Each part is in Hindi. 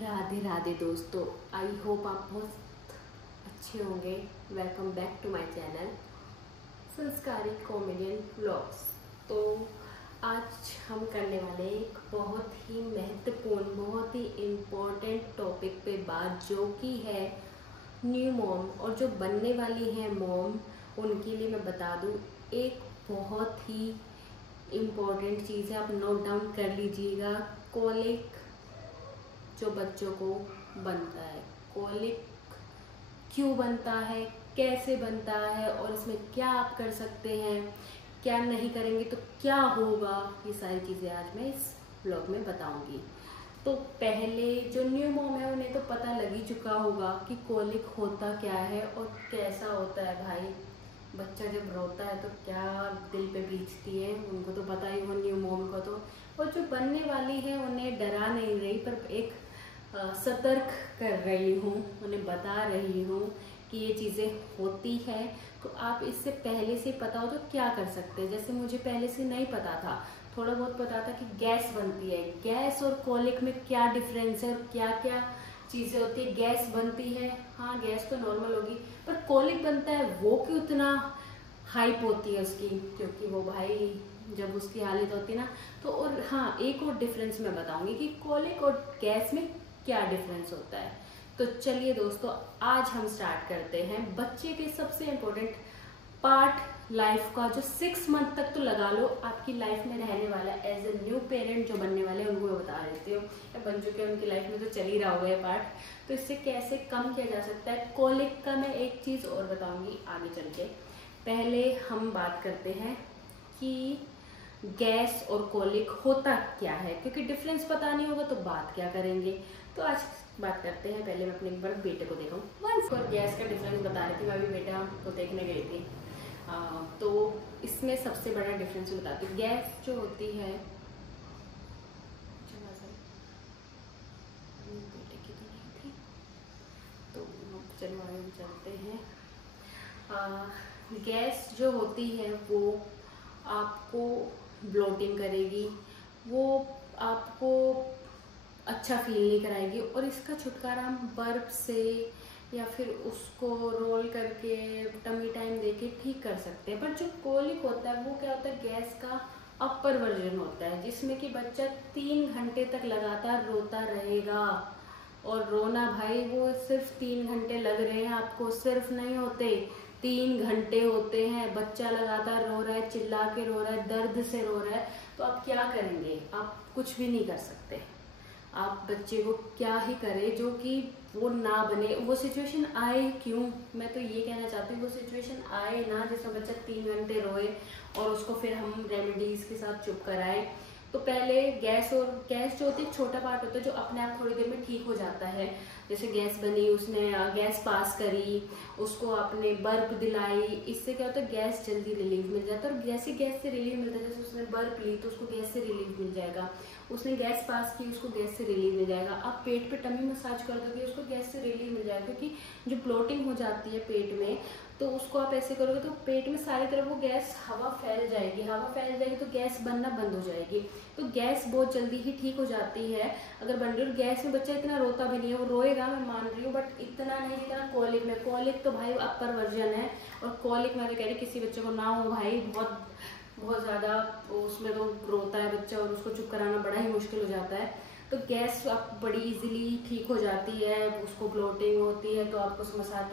राधे राधे दोस्तों, आई होप आप बहुत अच्छे होंगे। Welcome back to my channel Sanskari comedian vlogs. तो आज हम करने वाले एक बहुत ही महत्वपूर्ण, बहुत ही इम्पोर्टेंट टॉपिक पे बात, जो कि है न्यू मॉम और जो बनने वाली है मॉम, उनके लिए मैं बता दूं एक बहुत ही इम्पोर्टेंट चीज़ है। आप नोट डाउन कर लीजिएगा। कॉलिक जो बच्चों को बनता है, कॉलिक क्यों बनता है, कैसे बनता है और इसमें क्या आप कर सकते हैं, क्या नहीं करेंगे तो क्या होगा, ये सारी चीज़ें आज मैं इस ब्लॉग में बताऊंगी। तो पहले जो न्यू मॉम है उन्हें तो पता लग ही चुका होगा कि कॉलिक होता क्या है और कैसा होता है। भाई बच्चा जब रोता है तो क्या दिल पे बीतती है, उनको तो पता ही हो न्यू मॉम को तो। और जो बनने वाली है उन्हें डरा नहीं रही, पर एक सतर्क कर रही हूँ, उन्हें बता रही हूँ कि ये चीज़ें होती हैं। तो आप इससे पहले से पता हो तो क्या कर सकते हैं। जैसे मुझे पहले से नहीं पता था, थोड़ा बहुत पता था कि गैस बनती है। गैस और कॉलिक में क्या डिफरेंस है और क्या क्या चीज़ें होती है। गैस बनती है, हाँ गैस तो नॉर्मल होगी, पर कॉलिक बनता है वो क्यों इतना हाइप होती है उसकी, क्योंकि वो भाई जब उसकी हालत होती है ना तो। और हाँ, एक और डिफरेंस मैं बताऊंगी कि कॉलिक और गैस में क्या डिफरेंस होता है। तो चलिए दोस्तों, आज हम स्टार्ट करते हैं बच्चे के सबसे इम्पोर्टेंट पार्ट लाइफ का, जो 6 मंथ तक तो लगा लो आपकी लाइफ में रहने वाला। एज ए न्यू पेरेंट जो बनने वाले हैं उनको मैं बता देती हूँ, या बन चुके हैं उनकी लाइफ में तो चल ही रहा होगा ये पार्ट। तो इससे कैसे कम किया जा सकता है। कॉलिक का मैं एक चीज़ और बताऊंगी आगे चल के। पहले हम बात करते हैं कि गैस और कॉलिक होता क्या है, क्योंकि डिफरेंस पता नहीं होगा तो बात क्या करेंगे। तो आज बात करते हैं। पहले मैं अपने एक बार बेटे को देखा वंस और गैस का डिफरेंस बता रही थी। मैं भी बेटा को देखने गई थी, तो इसमें सबसे बड़ा डिफरेंस बताती हूँ। गैस जो होती है, बेटे की तो नहीं थी, तो चलो आगे चलते हैं। गैस जो होती है वो आपको ब्लोटिंग करेगी, वो आपको अच्छा फील नहीं कराएगी, और इसका छुटकारा हम बर्फ से या फिर उसको रोल करके टमी टाइम देके ठीक कर सकते हैं। पर जो कॉलिक होता है वो क्या होता है, गैस का अपर वर्जन होता है, जिसमें कि बच्चा 3 घंटे तक लगातार रोता रहेगा। और रोना भाई, वो सिर्फ 3 घंटे लग रहे हैं आपको, सिर्फ नहीं होते, 3 घंटे होते हैं। बच्चा लगातार रो रहा है, चिल्ला के रो रहा है, दर्द से रो रहा है, तो आप क्या करेंगे? आप कुछ भी नहीं कर सकते। आप बच्चे को क्या ही करें जो कि वो ना बने, वो सिचुएशन आए क्यों। मैं तो ये कहना चाहती हूँ वो सिचुएशन आए ना जिसमें बच्चा 3 घंटे रोए और उसको फिर हम रेमेडीज के साथ चुप कराएं। तो पहले गैस, और गैस जो होती है छोटा पार्ट होता है जो अपने आप थोड़ी देर में ठीक हो जाता है। जैसे गैस बनी, उसने गैस पास करी, उसको आपने बर्फ दिलाई, इससे क्या होता है गैस जल्दी रिलीफ मिल जाता है। और जैसे गैस से रिलीफ मिलता है, जैसे उसने बर्फ ली तो उसको गैस से रिलीफ मिल जाएगा, उसने गैस पास की उसको गैस से रिलीफ मिल जाएगा। आप पेट पे टमी मसाज कर दोगे उसको गैस से रिलीफ मिल जाएगा, क्योंकि जो ब्लोटिंग हो जाती है पेट में, तो उसको आप ऐसे करोगे तो पेट में सारी तरफ वो गैस हवा फैल जाएगी, हवा फैल जाएगी तो गैस बनना बंद हो जाएगी। तो गैस बहुत जल्दी ही ठीक हो जाती है अगर बन रही है। और गैस में बच्चा इतना रोता भी नहीं है, वो रोएगा मैं मान रही हूँ, बट इतना नहीं जितना कॉलिक में। कॉलिक तो भाई अपर वर्जन है, और कॉलिक मैं तो कह रही किसी बच्चे को ना हो भाई, बहुत बहुत ज़्यादा उसमें तो रोता है बच्चा और उसको चुप कराना बड़ा ही मुश्किल हो जाता है। तो गैस आप बड़ी इजीली ठीक हो जाती है, उसको ब्लोटिंग होती है तो आपको मसाज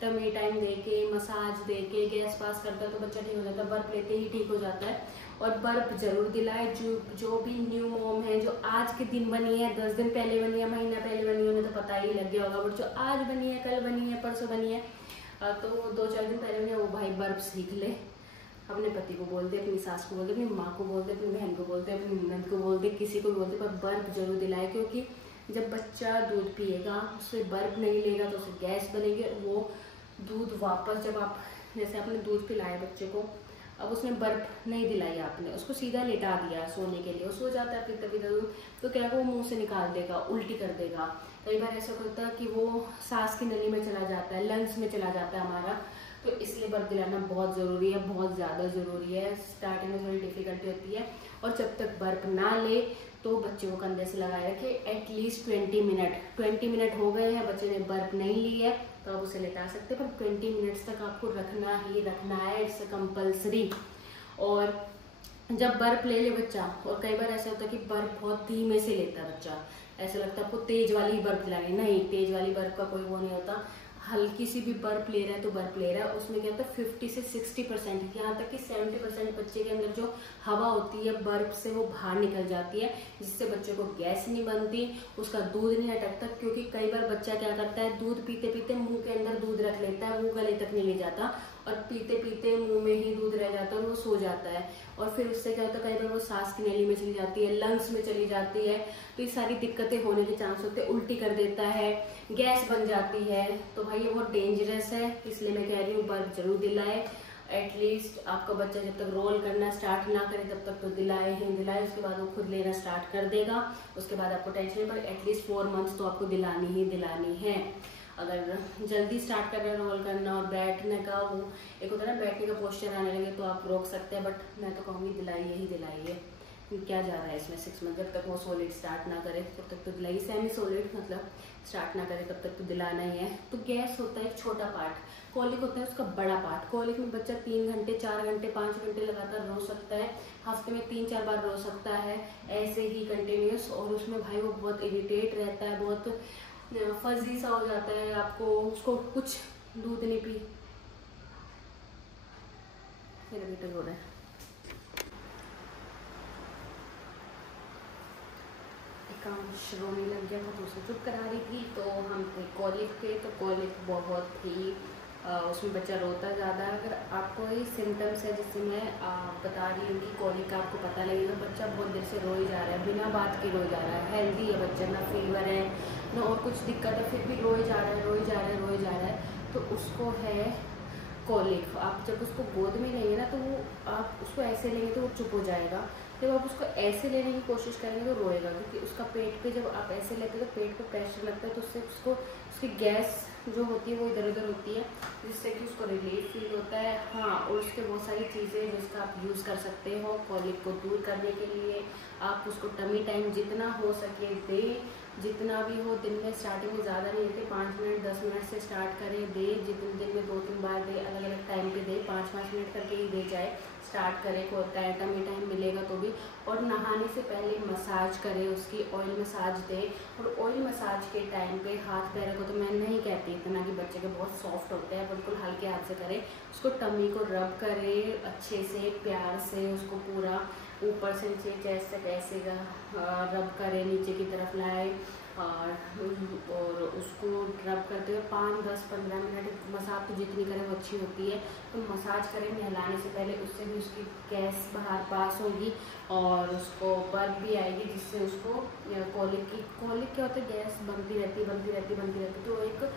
टमी टाइम देके मसाज देके गैस पास करता है तो बच्चा ठीक हो जाता है, बर्फ लेते ही ठीक हो जाता है। और बर्फ जरूर दिलाए। जो भी न्यू मॉम है जो आज के दिन बनी है, 10 दिन पहले बनी है, महीना पहले बनी है, उन्हें तो पता ही लग गया होगा, बट जो आज बनी है, कल बनी है, परसों बनी है, तो 2-4 दिन पहले बनी है, वो भाई बर्फ सीख ले। अपने पति को बोल दे, अपनी सास को बोल दे, अपनी माँ को बोल दे, अपनी बहन को बोल दे, अपनी ननद को बोल दे, किसी को बोल दे, पर बर्फ जरूर दिलाए। क्योंकि जब बच्चा दूध पिएगा उससे बर्फ नहीं लेगा तो उससे गैस बनेगी, और वो दूध वापस जब आप, जैसे आपने दूध पिलाया बच्चे को, अब उसने बर्फ नहीं दिलाई, आपने उसको सीधा लेटा दिया सोने के लिए, वो सो जाता है फिर कभी दूध, तो क्या वो मुंह से निकाल देगा, उल्टी कर देगा। कई बार ऐसा होता है कि वो सांस की नली में चला जाता है, लंग्स में चला जाता है हमारा। तो इसलिए बर्फ दिलाना बहुत ज़रूरी है, बहुत ज़्यादा ज़रूरी है। स्टार्टिंग में थोड़ी डिफिकल्टी होती है, और जब तक बर्फ ना ले तो बच्चे को कंधे से लगाए रखिए एटलीस्ट 20 मिनट हो गए हैं, बच्चे ने बर्फ नहीं ली है तो आप उसे लेटा सकते हैं, पर 20 मिनट्स तक आपको रखना ही रखना है, इट्स कंपल्सरी। और जब बर्फ ले ले बच्चा, और कई बार ऐसा होता है कि बर्फ बहुत धीमे से लेता है बच्चा, ऐसा लगता है आपको तेज वाली बर्फ लानी, नहीं, तेज वाली बर्फ का कोई वो नहीं होता, हल्की सी भी बर्फ ले रहा है तो बर्फ ले रहा है। उसमें क्या होता है 50 से 60%, यहाँ तक कि 70% बच्चे के अंदर जो हवा होती है बर्फ से वो बाहर निकल जाती है, जिससे बच्चे को गैस नहीं बनती, उसका दूध नहीं अटकता। क्योंकि कई बार बच्चा क्या करता है, दूध पीते पीते मुंह के अंदर दूध रख लेता है, वो गले तक नहीं ले जाता, और पीते पीते मुंह में ही दूध रह जाता है और वो सो जाता है, और फिर उससे क्या होता है कई बार वो सांस की नली में चली जाती है, लंग्स में चली जाती है, तो ये सारी दिक्कतें होने के चांस होते हैं, उल्टी कर देता है, गैस बन जाती है। तो भाई ये बहुत डेंजरस है, इसलिए मैं कह रही हूँ बर्फ जरूर दिलाए। एटलीस्ट आपका बच्चा जब तक रोल करना स्टार्ट ना करे तब तक तो दिलाए ही दिलाए, उसके बाद वो खुद लेना स्टार्ट कर देगा, उसके बाद आपको टेंशन नहीं, पर एटलीस्ट 4 मंथ्स तो आपको दिलानी ही दिलानी है। अगर जल्दी स्टार्ट कर रहे हैं रोल करना और बैठने का, वो एक होता है ना बैठने का पोस्चर आने लगे तो आप रोक सकते हैं, बट मैं तो कहूँगी दिलाइए ही दिलाइए। क्या जा रहा है इसमें 6 मंथ, जब तक वो सॉलिड स्टार्ट ना करे तब तक तो दिलाई, सेमी सॉलिड मतलब स्टार्ट ना करे तब तक तो दिलाना ही है। तो गैस होता है एक छोटा पार्ट, कॉलिक होता है उसका बड़ा पार्ट। कॉलिक में बच्चा 3 घंटे 4 घंटे 5 घंटे लगातार रो सकता है, हफ्ते में 3-4 बार रो सकता है, ऐसे ही कंटिन्यूस। और उसमें भाई वो बहुत इरिटेट रहता है, बहुत फजी सा हो जाता है, आपको उसको कुछ दूध नहीं पी, मेरा बेटा रो रहा है। एकांश रोने लग गया था तो उसे चुप करा रही थी। तो हम थे कॉलिक पे, तो कॉलिक बहुत ही उसमें बच्चा रोता ज़्यादा। अगर आपको ये सिम्टम्स है जिससे मैं बता रही हूँ कि कॉलिक का आपको पता लगेगा, बच्चा बहुत देर से रोई जा रहा है, बिना बात के रोई जा रहा है, हेल्दी है बच्चा, ना फीवर है ना और कुछ दिक्कत है, फिर भी रोई जा रहा है रोई जा रहा है रोई जा रहा है, तो उसको है कॉलिक। आप जब उसको गोद में लेंगे ना तो वो, आप उसको ऐसे लेंगे तो वो चुप हो जाएगा, जब आप उसको ऐसे लेने की कोशिश करेंगे तो रोएगा, क्योंकि उसका पेट पे जब आप ऐसे लेते हैं तो पेट पे प्रेशर लगता है, तो उससे उसको उसकी गैस जो होती है वो इधर उधर होती है, जिससे कि उसको रिलीफ फील होता है। हाँ, और उसके बहुत सारी चीज़ें जिसका आप यूज़ कर सकते हो कॉलिक को दूर करने के लिए। आप उसको टमी टाइम जितना हो सके दे, जितना भी हो, दिन में स्टार्टिंग में ज़्यादा नहीं देते, 5 मिनट 10 मिनट से स्टार्ट करें, दे, जितने दिन में 2-3 बार दे, अलग अलग टाइम पे दे, 5-5 मिनट करके ही दे जाए, स्टार्ट करें, को टमी टाइम मिलेगा तो भी। और नहाने से पहले मसाज करें, उसकी ऑयल मसाज दें, और ऑयल मसाज के टाइम पे हाथ पैरों को तो मैं नहीं कहती इतना कि बच्चे के बहुत सॉफ्ट होते हैं, बिल्कुल हल्के हाथ से करें, उसको टमी को रब करें अच्छे से, प्यार से, उसको पूरा ऊपर से नीचे चेस्ट तक ऐसे रब करें, नीचे की तरफ लाए, और उसको रब करते हुए 5, 10, 15 मिनट, मसाज तो जितनी करें वो अच्छी होती है, तो मसाज करें नहलाने से पहले, उससे भी उसकी गैस बाहर पास होगी और उसको बर्फ भी आएगी, जिससे उसको कॉलिक क्या होता है, गैस बनती रहती, तो एक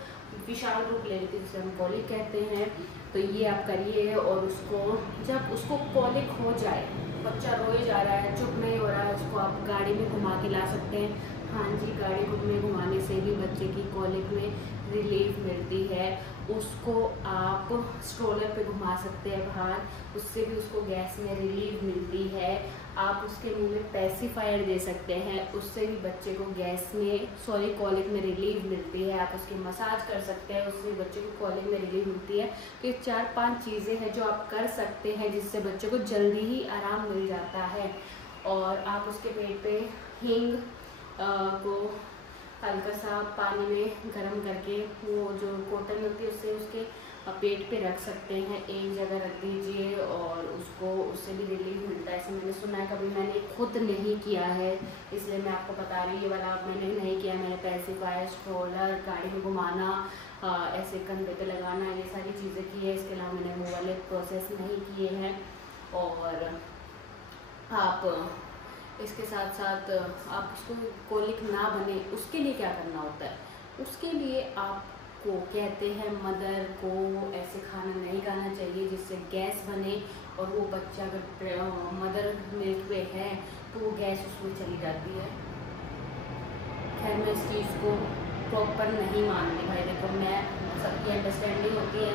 विशाल रूप ले लेती है जिसे हम कॉलिक कहते हैं। तो ये आप करिए, और उसको जब उसको कॉलिक हो जाए, बच्चा रोए जा रहा है, चुप नहीं हो रहा है, उसको आप गाड़ी में घुमा के ला सकते हैं। हाँ जी, गाड़ी में घुमाने से भी बच्चे की कॉलिक में रिलीफ मिलती है। उसको आप स्ट्रोलर पे घुमा सकते हैं बाहर, उससे भी उसको गैस में रिलीफ मिलती है। आप उसके मुंह में पेसिफायर दे सकते हैं, उससे भी बच्चे को गैस में कॉलिक में रिलीफ मिलती है। आप उसकी मसाज कर सकते हैं, उससे बच्चे को कॉलिक में रिलीफ मिलती है। तो ये 4-5 चीज़ें हैं जो आप कर सकते हैं जिससे बच्चे को जल्दी ही आराम मिल जाता है। और आप उसके पेट पे हींग को हल्का सा पानी में गर्म करके, वो जो कॉटन होती है उससे उसके पेट पे रख सकते हैं, एक जगह रख दीजिए, और उसको उससे भी रिलीफ मिलता है। ऐसे मैंने सुना है, कभी मैंने खुद नहीं किया है इसलिए मैं आपको बता रही हूँ। ये वाला मैंने नहीं किया, मैंने पेसिफायर, स्ट्रोलर, गाड़ी में घुमाना, ऐसे कंधे पे लगाना, ये सारी चीज़ें की है। इसके अलावा मैंने वो वाले प्रोसेस नहीं किए हैं। और आप इसके साथ साथ आप उसको कॉलिक ना बने उसके लिए क्या करना होता है, उसके लिए आपको कहते हैं मदर को ऐसे खाना नहीं खाना चाहिए जिससे गैस बने, और वो बच्चा अगर मदर मिल्क पे है तो वो गैस उसमें चली जाती है। खैर मैं इस चीज़ को प्रॉपर नहीं मानती भाई, देखो मैं, सबकी अंडरस्टैंडिंग होती है,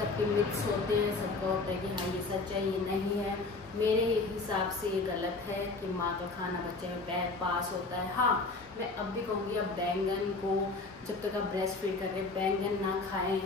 सबके मिथ्स होते हैं, सबका होता है कि हाँ ये सच है, ये नहीं है। मेरे हिसाब से ये गलत है कि माँ का खाना बच्चे में पास होता है। हाँ, मैं अब भी कहूँगी अब बैंगन को जब तक आप ब्रेस्ट फीड कर रहे हैं बैंगन ना खाएं।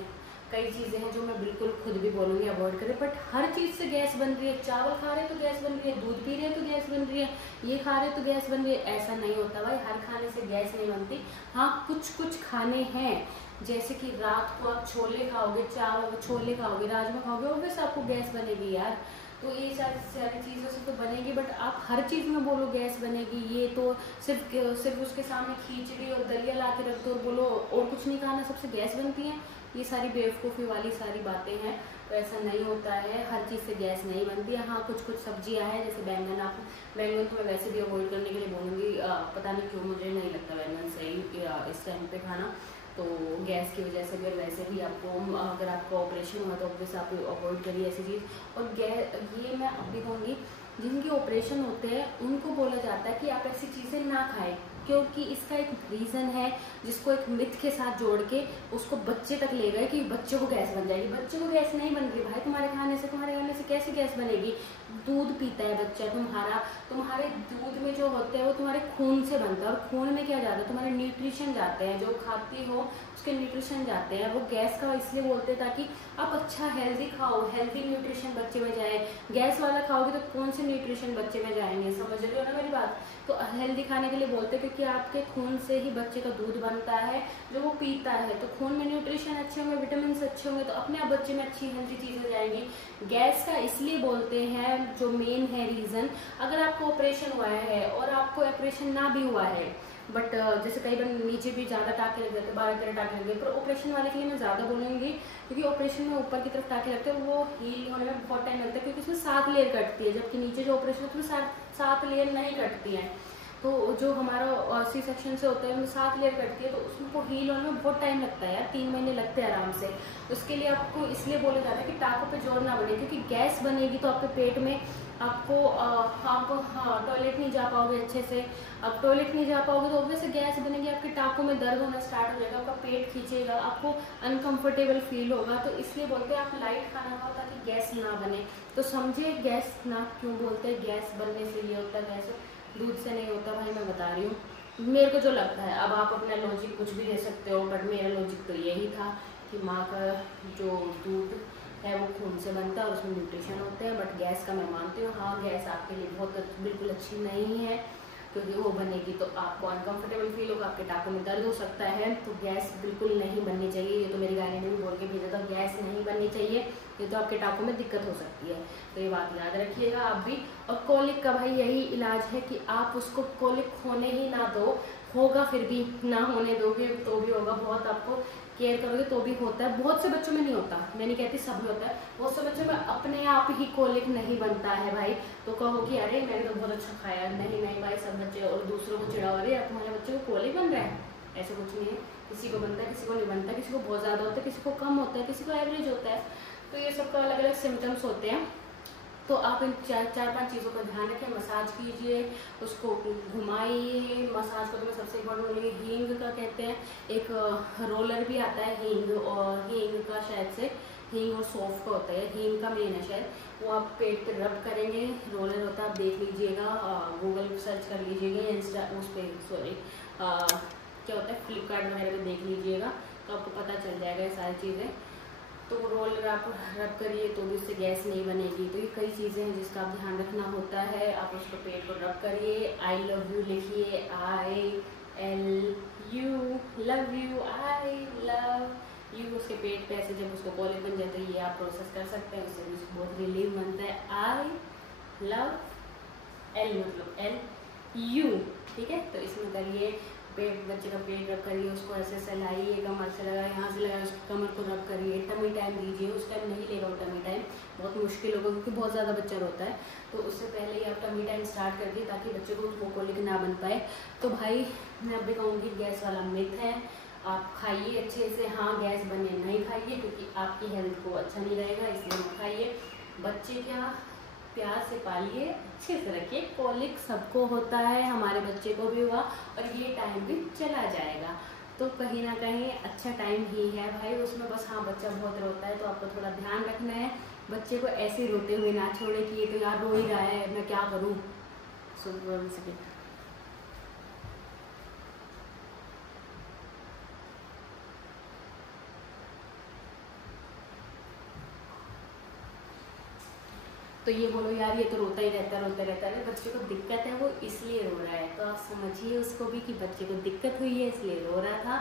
कई चीज़ें हैं जो मैं बिल्कुल खुद भी बोलूँगी अवॉइड करें, बट हर चीज़ से गैस बन रही है। चावल खा रहे हैं तो गैस बन रही है, दूध पी रहे हैं तो गैस बन रही है, ये खा रहे हैं तो गैस बन रही है। ऐसा नहीं होता भाई, हर खाने से गैस नहीं बनती। हाँ, कुछ खाने हैं जैसे कि रात को आप छोले खाओगे, चावल छोले खाओगे, राजमा खाओगे, ऑब्वियस आपको गैस बनेगी यार। तो ये सारी चीज़ों से तो बनेगी, बट आप हर चीज़ में बोलो गैस बनेगी, ये तो सिर्फ उसके सामने खिचड़ी और दलिया ला के रख दो और बोलो और कुछ नहीं खाना, सबसे गैस बनती है। ये सारी बेवकूफ़ी वाली सारी बातें हैं। तो ऐसा नहीं होता है, हर चीज़ से गैस नहीं बनती है। हाँ, कुछ सब्जियां हैं जैसे बैंगन, आप बैंगन तो मैं वैसे भी अवॉइड करने के लिए बोलूँगी। पता नहीं क्यों मुझे नहीं लगता बैंगन सही इस टाइम पे खाना, तो गैस की वजह से भी। और वैसे भी आपको अगर आपका ऑपरेशन हुआ तो ऑब्वियस आप अवॉइड करिए ऐसी चीज़। और ये मैं अब भी कहूँगी, जिनके ऑपरेशन होते हैं उनको बोला जाता है कि आप ऐसी चीज़ें ना खाएं, क्योंकि इसका एक रीज़न है जिसको एक मिथ के साथ जोड़ के उसको बच्चे तक ले गए कि बच्चे को गैस बन जाएगी। बच्चे को गैस नहीं बन रही भाई, तुम्हारे खाने से कैसे गैस बनेगी? दूध पीता है बच्चा तुम्हारे दूध में जो होते हैं वो तुम्हारे खून से बनता है, और खून में क्या जाता है? तुम्हारे न्यूट्रिशन जाते हैं, जो खाती हो उसके न्यूट्रिशन जाते हैं। वो गैस का इसलिए बोलते हैं ताकि आप अच्छा हेल्दी खाओ, हेल्दी न्यूट्रिशन बच्चे में जाए। गैस वाला खाओगे तो कौन से न्यूट्रिशन बच्चे में जाएंगे? समझ रहे हो ना मेरी बात? तो हेल्दी खाने के लिए बोलते हैं क्योंकि आपके खून से ही बच्चे का दूध बनता है जो वो पीता है। तो खून में न्यूट्रिशन अच्छे होंगे, विटामिन अच्छे होंगे, तो अपने आप बच्चे में अच्छी हेल्दी चीज़ें जाएंगी। गैस का इसलिए बोलते हैं, जो मेन है रीज़न, अगर आपको ऑपरेशन हुआ है और आपको ऑपरेशन ना भी हुआ है, बट जैसे कई बार नीचे भी ज़्यादा टाँके लग जाते हैं, 12-13 टाँके लग गए, पर ऑपरेशन वाले के लिए मैं ज़्यादा बोलूँगी क्योंकि ऑपरेशन में ऊपर की तरफ टाँके लगते हैं, वो हील होने में बहुत टाइम लगता है क्योंकि उसमें 7 लेयर कटती है, जबकि नीचे जो ऑपरेशन होता है उसमें 7 लेयर नहीं कटती हैं। तो जो हमारा सी सेक्शन से होता है उनमें 7 लेयर कटती है, तो उसको हील होने में बहुत टाइम लगता है यार, 3 महीने लगते हैं आराम से। उसके लिए आपको इसलिए बोला जाता है कि टाँकों पे जोर ना बने, क्योंकि गैस बनेगी तो आपके पेट में आपको टॉयलेट नहीं जा पाओगे अच्छे से। अब टॉयलेट नहीं जा पाओगे तो ऑब्वियसली गैस बनेगी, आपके टाँकों में दर्द होना स्टार्ट हो जाएगा, आपका पेट खींचेगा, आपको अनकंफर्टेबल फील होगा। तो इसलिए बोलते हैं आप लाइट खाना खाओ ताकि गैस ना बने। तो समझे गैस ना क्यों बोलते हैं? गैस बनने से ये होता है, गैस दूध से नहीं होता भाई, मैं बता रही हूँ मेरे को जो लगता है। अब आप अपना लॉजिक कुछ भी दे सकते हो, बट मेरा लॉजिक तो यही था कि माँ का जो दूध है वो खून से बनता है और उसमें न्यूट्रिशन होते हैं। बट गैस का मैं मानती हूँ, हाँ गैस आपके लिए बिल्कुल अच्छी नहीं है, क्योंकि वो बनेगी तो आपको अनकंफर्टेबल फील होगा, आपके टाँकों में दर्द हो सकता है। तो गैस बिल्कुल नहीं बननी चाहिए, ये तो मेरी गाड़ी ने भी बोल के भेजा था, गैस नहीं बननी चाहिए, ये तो आपके टाँकों में दिक्कत हो सकती है। तो ये बात याद रखिएगा आप भी। और कोलिक का भाई यही इलाज है कि आप उसको कोलिक होने ही ना दो, होगा फिर भी, ना होने दोगे तो भी होगा, बहुत आपको केयर करोगे तो भी होता है। बहुत से बच्चों में नहीं होता, मैं नहीं कहती सब में होता है, बहुत से बच्चों में अपने आप ही कोलिक नहीं बनता है भाई। तो कहो कि अरे मैंने तो बहुत अच्छा खाया, नहीं भाई, सब बच्चे और दूसरों को चिढ़ाओ, अरे तुम्हारे बच्चे को कोलिक बन रहा है। ऐसा कुछ नहीं है, किसी को बनता है, किसी को नहीं बनता, किसी को बहुत ज़्यादा होता है, किसी को कम होता है, किसी को एवरेज होता है। तो ये सबका अलग अलग सिम्टम्स होते हैं। तो आप इन 4-5 चीज़ों का ध्यान रखें। मसाज कीजिए, उसको घुमाइए। मसाज को तो मैं सबसे इम्पोर्टेंट बोलूँगी, हींग का कहते हैं, एक रोलर भी आता है हींग, और हींग का शायद से हींग और सौंफ का होता है, हींग का मेन है शायद, वो आप पेट पे रब करेंगे। रोलर होता है, आप देख लीजिएगा, गूगल सर्च कर लीजिएगा, इंस्टा उस पर सॉरी क्या होता है, फ्लिपकार्ट वगैरह में देख लीजिएगा, तो आपको पता चल जाएगा ये सारी चीज़ें। तो रोलर आप रब करिए तो भी उससे गैस नहीं बनेगी। तो ये कई चीज़ें हैं जिसका आप ध्यान रखना होता है। आप उसको पेट को रब करिए, आई लव यू लिखिए, ILU love you, I love you, उसके पेट पे ऐसे जब उसको कोलिक बन जाए तो ये आप प्रोसेस कर सकते हैं, उससे भी बहुत रिलीफ बनता है। आई लव एल मतलब LU, ठीक है। तो इसमें करिए, पेट बच्चे का पेट रब करिए, उसको ऐसे सहलाइए, कमर से लगाए, यहाँ से लगाए, उसकी कमर को रब करिए, टमी टाइम दीजिए। उस टाइम नहीं लेगा वो टमी टाइम, बहुत मुश्किल होगा क्योंकि बहुत ज़्यादा बच्चा रोता है। तो उससे पहले ही आप टमी टाइम स्टार्ट कर दिए ताकि बच्चे को कोलिक ना बन पाए। तो भाई मैं अब भी कहूँगी गैस वाला मिथ है, आप खाइए अच्छे से। हाँ, गैस बने नहीं खाइए क्योंकि आपकी हेल्थ को अच्छा नहीं रहेगा, इसलिए मत खाइए। बच्चे क्या, प्यार से पालिए, अच्छे से रखिए। कोलिक सबको होता है, हमारे बच्चे को भी हुआ और ये टाइम भी चला जाएगा। तो कहीं ना कहीं अच्छा टाइम ही है भाई उसमें। बस हाँ, बच्चा बहुत रोता है तो आपको थोड़ा ध्यान रखना है, बच्चे को ऐसे रोते हुए ना छोड़े कि ये तो यार रो ही रहा है, मैं क्या करूँ। सुन 1 सेकेंड। तो ये बोलो यार ये तो रोता ही रहता है, रोता रहता है, बच्चे को दिक्कत है वो इसलिए रो रहा है, तो आप समझिए उसको भी कि बच्चे को दिक्कत हुई है इसलिए रो रहा था।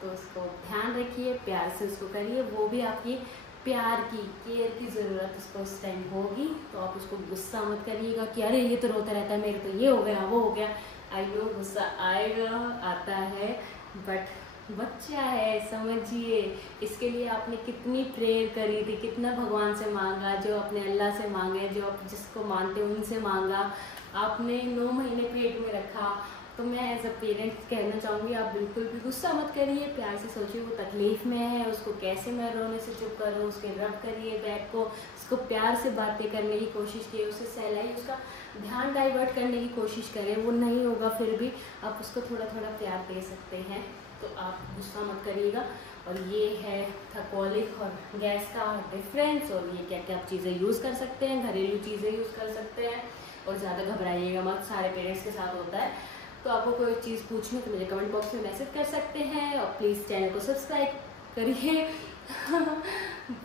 तो उसको ध्यान रखिए, प्यार से उसको करिए, वो भी आपकी प्यार की केयर की ज़रूरत उसको उस टाइम होगी। तो आप उसको गुस्सा मत करिएगा कि अरे ये तो रोता रहता है, मेरे तो ये हो गया वो हो गया। आई नो गुस्सा आएगा, आता है, बट बच्चा है, समझिए। इसके लिए आपने कितनी प्रेयर करी थी, कितना भगवान से मांगा, जो अपने अल्लाह से मांगे, जो आप जिसको मानते हो उनसे मांगा, आपने 9 महीने पेट में रखा। तो मैं एज अ पेरेंट्स कहना चाहूँगी आप बिल्कुल भी गुस्सा मत करिए, प्यार से सोचिए वो तकलीफ़ में है, उसको कैसे मैं रोने से चुप करूँ, उसके रब करिए बैग को, उसको प्यार से बातें करने की कोशिश कीजिए, उसे सहलाइए, उसका ध्यान डाइवर्ट करने की कोशिश करें। वो नहीं होगा फिर भी आप उसको थोड़ा थोड़ा प्यार दे सकते हैं, तो आप गुस्सा मत करिएगा। और ये है थकोलिक और गैस का डिफरेंस, और ये क्या क्या आप चीज़ें यूज़ कर सकते हैं, घरेलू चीज़ें यूज़ कर सकते हैं। और ज़्यादा घबराइएगा मत, सारे पेरेंट्स के साथ होता है। तो आपको कोई चीज़ पूछनी तो मुझे कमेंट बॉक्स में मैसेज कर सकते हैं, और प्लीज़ चैनल को सब्सक्राइब करिए।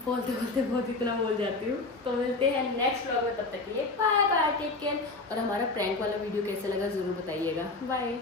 बोलते बोलते बहुत इतना बोल जाती हूँ। तो मिलते हैं नेक्स्ट व्लॉग में, तब तक के लिए बाय बाय, टेक केयर। और हमारा प्रैंक वाला वीडियो कैसा लगा ज़रूर बताइएगा। बाय।